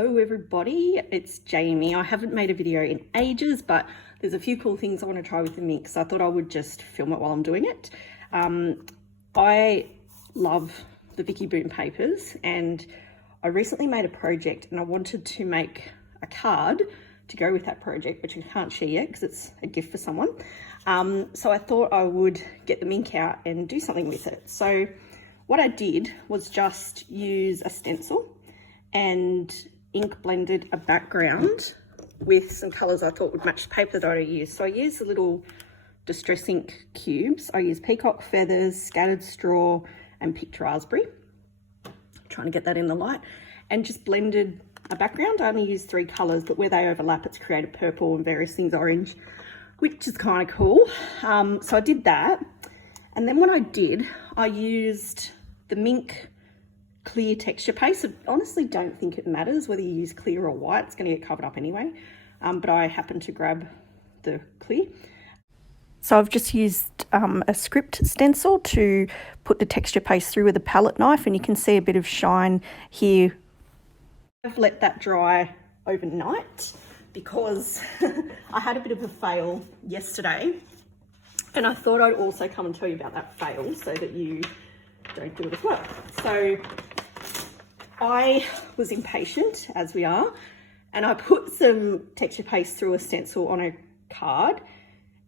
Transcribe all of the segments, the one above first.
Hello everybody, it's Jamie. I haven't made a video in ages, but there's a few cool things I want to try with the Minc, so I thought I would just film it while I'm doing it. I love the Vicky Boom papers, and I recently made a project and I wanted to make a card to go with that project, which I can't share yet because it's a gift for someone. So I thought I would get the Minc out and do something with it. So what I did was just use a stencil and ink blended a background with some colours I thought would match the paper that I used. So I used the little distress ink cubes. I used peacock feathers, scattered straw and picked raspberry. I'm trying to get that in the light, and just blended a background. I only used 3 colours, but where they overlap it's created purple and various things orange, which is kind of cool. So I did that, and then what I did, I used the Minc clear texture paste. I honestly don't think it matters whether you use clear or white, it's going to get covered up anyway, but I happened to grab the clear. So I've just used a script stencil to put the texture paste through with a palette knife, and you can see a bit of shine here. I've let that dry overnight because I had a bit of a fail yesterday, and I thought I'd also come and tell you about that fail so that you don't do it as well. So I was impatient, as we are, and I put some texture paste through a stencil on a card,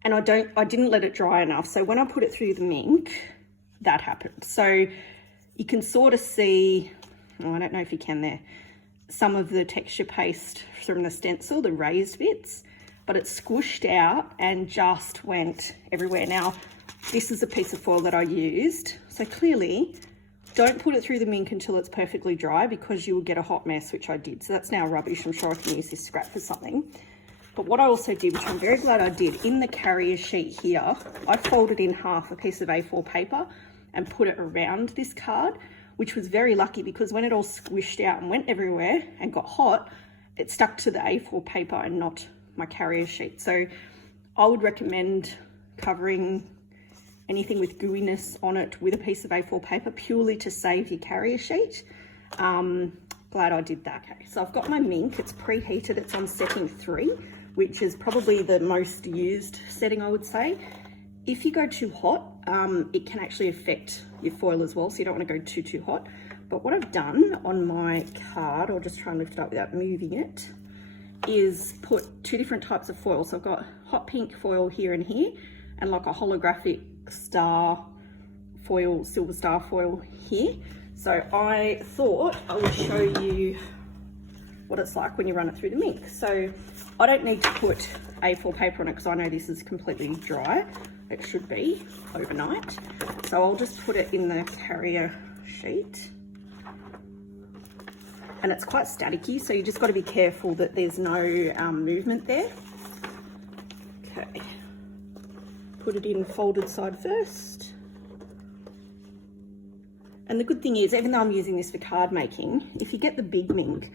and I didn't let it dry enough. So when I put it through the Minc, that happened. So you can sort of see, oh, I don't know if you can there, some of the texture paste from the stencil, the raised bits, but it squished out and just went everywhere. Now, this is a piece of foil that I used, so clearly don't put it through the Minc until it's perfectly dry, because you will get a hot mess, which I did. So that's now rubbish. I'm sure I can use this scrap for something. But what I also did, which I'm very glad I did, in the carrier sheet here, I folded in half a piece of A4 paper and put it around this card, which was very lucky because when it all squished out and went everywhere and got hot, it stuck to the A4 paper and not my carrier sheet. So I would recommend covering anything with gooiness on it with a piece of A4 paper, purely to save your carrier sheet. Glad I did that. Okay, so I've got my Minc, it's preheated, it's on setting 3, which is probably the most used setting, I would say. If you go too hot, it can actually affect your foil as well, so you don't want to go too hot. But what I've done on my card, I'll just try and lift it up without moving it, is put 2 different types of foil. So I've got hot pink foil here and here, and like a holographic star foil, silver star foil here. So I thought I would show you what it's like when you run it through the Minc. So I don't need to put A4 paper on it because I know this is completely dry. It should be overnight. So I'll just put it in the carrier sheet. And it's quite staticky, so you just got to be careful that there's no movement there. Okay. Put it in folded side first. And the good thing is, even though I'm using this for card making, if you get the big Minc,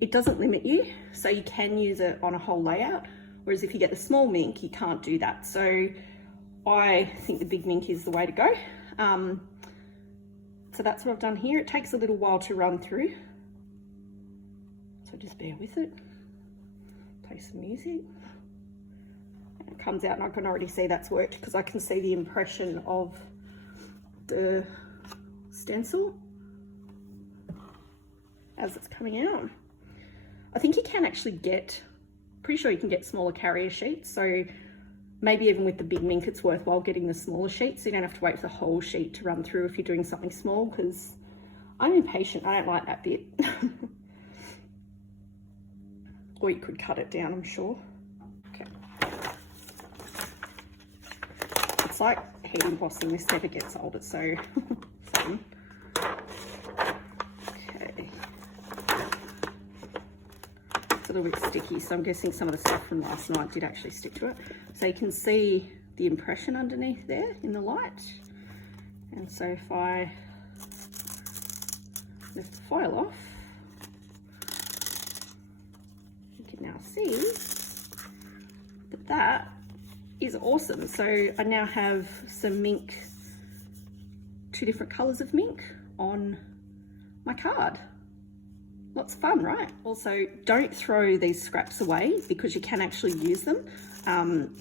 it doesn't limit you, so you can use it on a whole layout, whereas if you get the small Minc, you can't do that. So I think the big Minc is the way to go. So that's what I've done here. It takes a little while to run through, so just bear with it. Play some music. It comes out, and I can already see that's worked because I can see the impression of the stencil as it's coming out. I think you can actually get, pretty sure you can get smaller carrier sheets, so maybe even with the big Minc it's worthwhile getting the smaller sheet so you don't have to wait for the whole sheet to run through if you're doing something small, because I'm impatient, I don't like that bit. Or you could cut it down, I'm sure. Okay. It's like heat embossing, this never gets old, it's so fun. Okay. It's a little bit sticky, so I'm guessing some of the stuff from last night did actually stick to it. So you can see the impression underneath there in the light. And so if I lift the foil off, you can now see that that is awesome. So I now have some Minc, 2 different colours of Minc on my card. Lots of fun, right? Also, don't throw these scraps away because you can actually use them.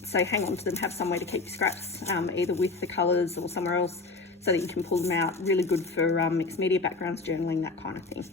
So hang on to them, have somewhere to keep your scraps, either with the colours or somewhere else, so that you can pull them out. Really good for mixed media backgrounds, journaling, that kind of thing.